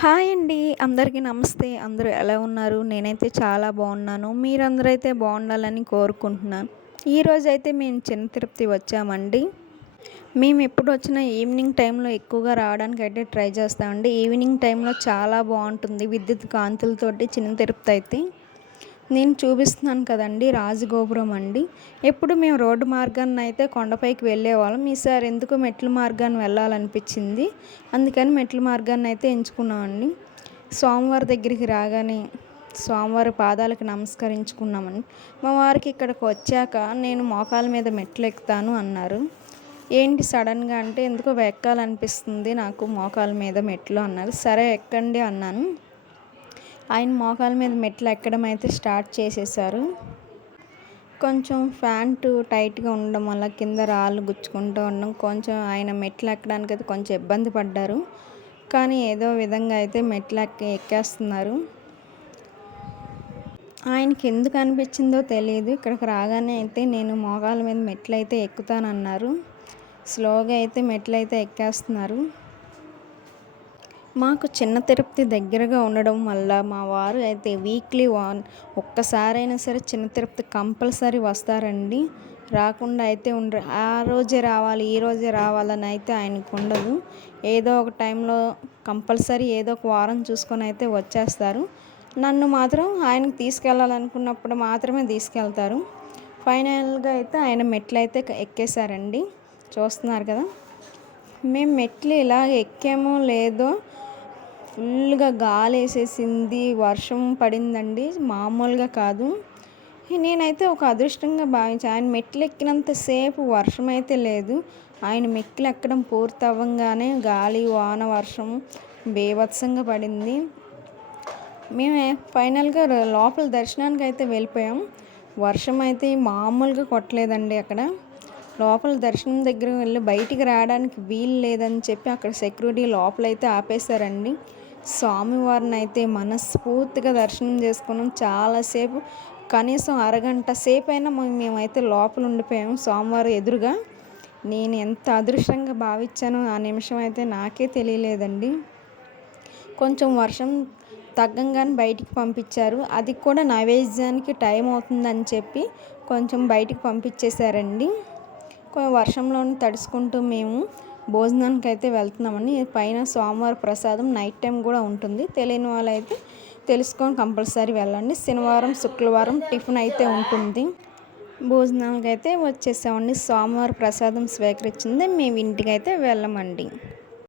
Hi అండి. అందరికీ నమస్తే. అందరూ ఎలా ఉన్నారు? నేనైతే చాలా బాగున్నాను. మీరందరూ అయితే బాగుండాలని కోరుకుంటున్నాను. ఈరోజు అయితే మేము చిన్న తిరుపతి వచ్చామండి. మేము ఎప్పుడు వచ్చినా ఈవినింగ్ టైంలో ఎక్కువగా రావడానికి అయితే ట్రై చేస్తామండి. ఈవినింగ్ టైంలో చాలా బాగుంటుంది. విద్యుత్ కాంతులతోటి చిన్న తిరుపతి అయితే. నేను చూపిస్తున్నాను కదండి రాజగోపురం అండి. ఎప్పుడు మేము రోడ్డు మార్గాన్ని అయితే కొండపైకి వెళ్ళేవాళ్ళం. ఈసారి ఎందుకు మెట్ల మార్గాన్ని వెళ్ళాలనిపించింది. అందుకని మెట్ల మార్గాన్ని అయితే ఎంచుకున్నామండి. సోమవారి దగ్గరికి రాగానే స్వామివారి పాదాలకు నమస్కరించుకున్నామని మా వారికి ఇక్కడికి వచ్చాక నేను మోకాల మీద మెట్లు ఎక్కుతాను అన్నారు. ఏంటి సడన్గా అంటే ఎందుకో ఎక్కాలనిపిస్తుంది నాకు మోకాల మీద మెట్లు అన్నారు. సరే ఎక్కండి అన్నాను. ఆయన మోకాల మీద మెట్లు ఎక్కడం అయితే స్టార్ట్ చేసేసారు. కొంచెం ప్యాంటు టైట్గా ఉండడం వల్ల కింద రాళ్ళు గుచ్చుకుంటూ ఉండడం కొంచెం ఆయన మెట్లు ఎక్కడానికి అయితే కొంచెం ఇబ్బంది పడ్డారు. కానీ ఏదో విధంగా అయితే మెట్లు ఎక్కి ఎక్కేస్తున్నారు. ఆయనకి ఎందుకు అనిపించిందో తెలియదు ఇక్కడికి రాగానే అయితే నేను మోకాల మీద మెట్లు అయితే ఎక్కుతానన్నారు. స్లోగా అయితే మెట్లు అయితే ఎక్కేస్తున్నారు. మాకు చిన్న తిరుపతి దగ్గరగా ఉండడం వల్ల మా వారు అయితే వీక్లీ వన్ ఒక్కసారైనా సరే చిన్న తిరుపతి కంపల్సరీ వస్తారండి. రాకుండా అయితే ఉండరు. ఆ రోజే రావాలి ఈ రోజే రావాలని అయితే ఆయనకు ఉండదు. ఏదో ఒక టైంలో కంపల్సరీ ఏదో ఒక వారం చూసుకొని అయితే వచ్చేస్తారు. నన్ను మాత్రం ఆయనకు తీసుకెళ్ళాలనుకున్నప్పుడు మాత్రమే తీసుకెళ్తారు. ఫైనల్గా అయితే ఆయన మెట్లు అయితే ఎక్కేశారండి. చూస్తున్నారు కదా. మేము మెట్లు ఇలా ఎక్కామో లేదో ఫుల్గా గాలి వేసేసింది వర్షం పడిందండి. మామూలుగా కాదు. నేనైతే ఒక అదృష్టంగా భావించాను ఆయన మెట్లు ఎక్కినంతసేపు వర్షం అయితే లేదు. ఆయన మెట్లు ఎక్కడం పూర్తవ్వంగానే గాలి వాన వర్షం బేభత్సంగా పడింది. మేము ఫైనల్గా లోపల దర్శనానికి అయితే వెళ్ళిపోయాం. వర్షం అయితే మామూలుగా కొట్టలేదండి అక్కడ. లోపల దర్శనం దగ్గర వెళ్ళి బయటికి రావడానికి వీలు లేదని చెప్పి అక్కడ సెక్యూరిటీ లోపలైతే ఆపేశారండి. స్వామివారిని అయితే మనస్ఫూర్తిగా దర్శనం చేసుకున్నాం. చాలాసేపు కనీసం అరగంట సేపు అయినా మేమైతే లోపల ఉండిపోయాము స్వామివారి ఎదురుగా నేను ఎంత అదృష్టంగా భావించానో ఆ నిమిషం అయితే నాకే తెలియలేదండి. కొంచెం వర్షం తగ్గంగానే బయటికి పంపించారు. అది కూడా నైవేద్యానికి టైం అవుతుందని చెప్పి కొంచెం బయటికి పంపించేశారండి. వర్షంలోనే తడుచుకుంటూ మేము భోజనానికి అయితే వెళ్తున్నామని పైన సోమవారం ప్రసాదం నైట్ టైం కూడా ఉంటుంది. తెలియని వాళ్ళైతే తెలుసుకొని కంపల్సరీ వెళ్ళండి. శనివారం శుక్రవారం టిఫిన్ అయితే ఉంటుంది. భోజనాలకైతే అయితే వచ్చేసామండి. సోమవారం ప్రసాదం స్వీకరించింది. మేము ఇంటికి అయితే వెళ్ళమండి.